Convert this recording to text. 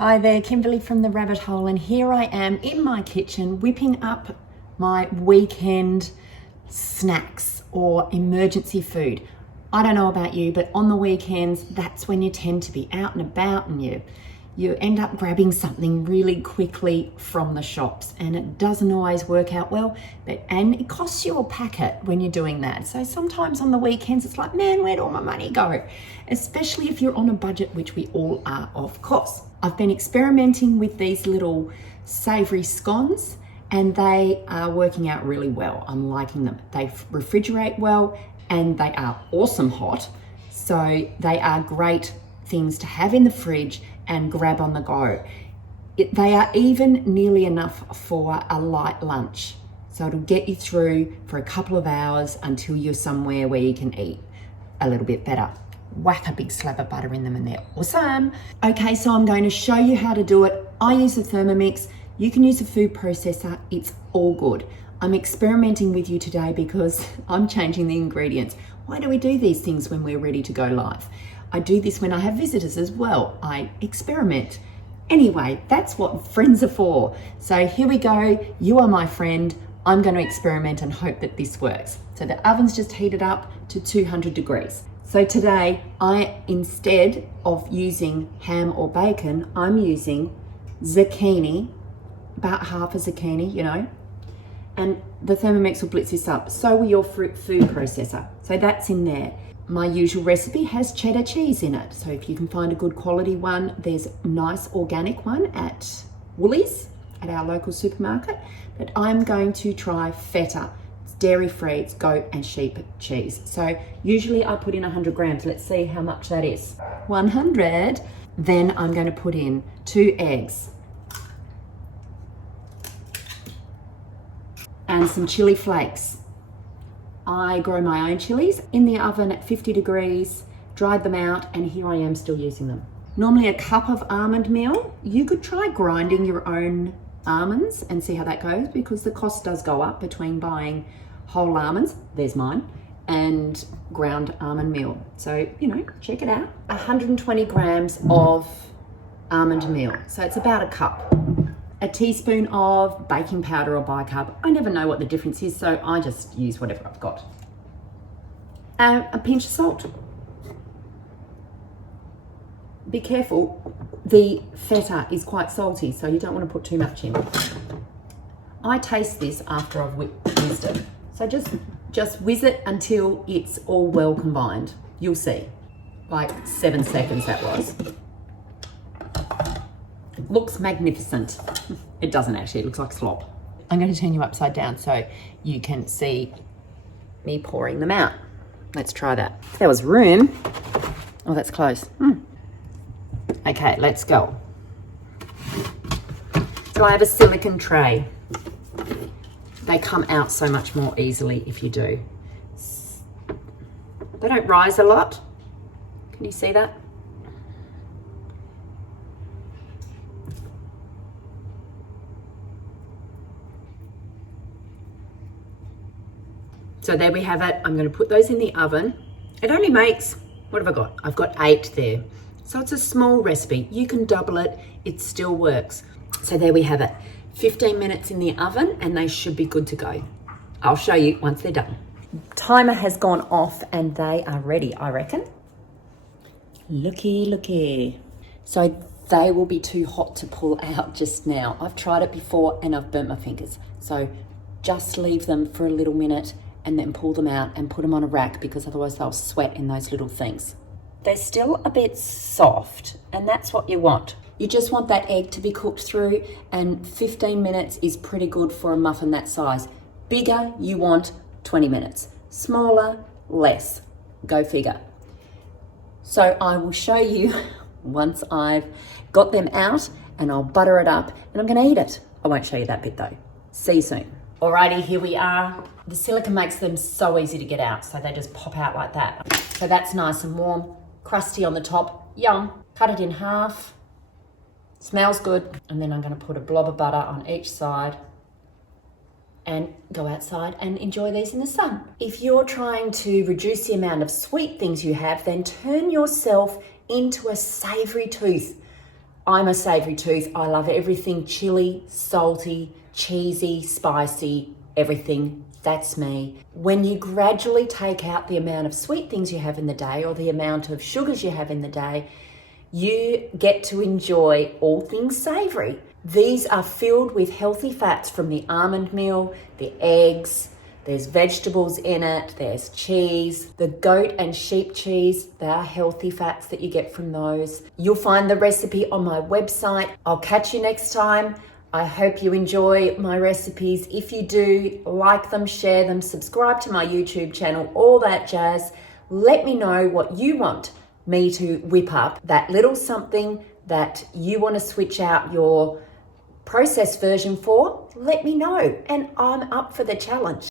Hi there, Kimberly from The Rabbit Hole, and here I am in my kitchen whipping up my weekend snacks or emergency food. I don't know about you, but on the weekends, that's when you tend to be out and about and you end up grabbing something really quickly from the shops, and it doesn't always work out well, and it costs you a packet when you're doing that. So sometimes on the weekends, it's like, man, where'd all my money go? Especially if you're on a budget, which we all are, of course. I've been experimenting with these little savory scones, and they are working out really well. I'm liking them. They refrigerate well, and they are awesome hot. So they are great things to have in the fridge and grab on the go. They are even nearly enough for a light lunch. So it'll get you through for a couple of hours until you're somewhere where you can eat a little bit better. Whack a big slab of butter in them and they're awesome. Okay, so I'm going to show you how to do it. I use a Thermomix. You can use a food processor. It's all good. I'm experimenting with you today because I'm changing the ingredients. Why do we do these things when we're ready to go live? I do this when I have visitors as well. I experiment. Anyway, that's what friends are for. So here we go. You are my friend. I'm going to experiment and hope that this works. So the oven's just heated up to 200 degrees. So today, instead of using ham or bacon, I'm using zucchini, about half a zucchini, and the Thermomix will blitz this up. So will your food processor. So that's in there. My usual recipe has cheddar cheese in it. So if you can find a good quality one, there's a nice organic one at Woolies, at our local supermarket. But I'm going to try feta. It's dairy-free, it's goat and sheep cheese. So usually I put in 100 grams. Let's see how much that is. 100. Then I'm going to put in 2 eggs. And some chili flakes. I grow my own chilies in the oven at 50 degrees, dried them out, and here I am still using them. Normally a cup of almond meal. You could try grinding your own almonds and see how that goes, because the cost does go up between buying whole almonds, there's mine, and ground almond meal. So, check it out. 120 grams of almond meal. So it's about a cup. A teaspoon of baking powder or bicarb. I never know what the difference is, so I just use whatever I've got. A pinch of salt. Be careful, the feta is quite salty, so you don't want to put too much in. I taste this after I've whizzed it. So just whiz it until it's all well combined. You'll see. Like 7 seconds that was. Looks magnificent. It doesn't actually, it looks like slop. I'm going to turn you upside down so you can see me pouring them out. Let's try that. If there was room. Oh, that's close. Okay, let's go. So I have a silicone tray. They come out so much more easily if you do. They don't rise a lot. Can you see that? So there we have it. I'm going to put those in the oven. It only makes, what have I got? I've got 8 there. So it's a small recipe. You can double it. It still works. So there we have it. 15 minutes in the oven and they should be good to go. I'll show you once they're done. Timer has gone off and they are ready, I reckon. Looky. So they will be too hot to pull out just now. I've tried it before and I've burnt my fingers. So just leave them for a little minute and then pull them out and put them on a rack, because otherwise they'll sweat in those little things. They're still a bit soft, and that's what you want. You just want that egg to be cooked through, and 15 minutes is pretty good for a muffin that size. Bigger, you want 20 minutes. Smaller, less. Go figure. So I will show you once I've got them out, and I'll butter it up, and I'm gonna eat it. I won't show you that bit though. See you soon. Alrighty, here we are. The silicone makes them so easy to get out, so they just pop out like that. So that's nice and warm, crusty on the top, yum. Cut it in half, smells good. And then I'm gonna put a blob of butter on each side and go outside and enjoy these in the sun. If you're trying to reduce the amount of sweet things you have, then turn yourself into a savory tooth. I'm a savory tooth. I love everything chili, salty, cheesy, spicy, everything. That's me. When you gradually take out the amount of sweet things you have in the day or the amount of sugars you have in the day, you get to enjoy all things savory. These are filled with healthy fats from the almond meal, the eggs, there's vegetables in it, there's cheese, the goat and sheep cheese, they are healthy fats that you get from those. You'll find the recipe on my website. I'll catch you next time. I hope you enjoy my recipes. If you do, like them, share them, subscribe to my YouTube channel, all that jazz. Let me know what you want me to whip up, that little something that you want to switch out your processed version for. Let me know, and I'm up for the challenge.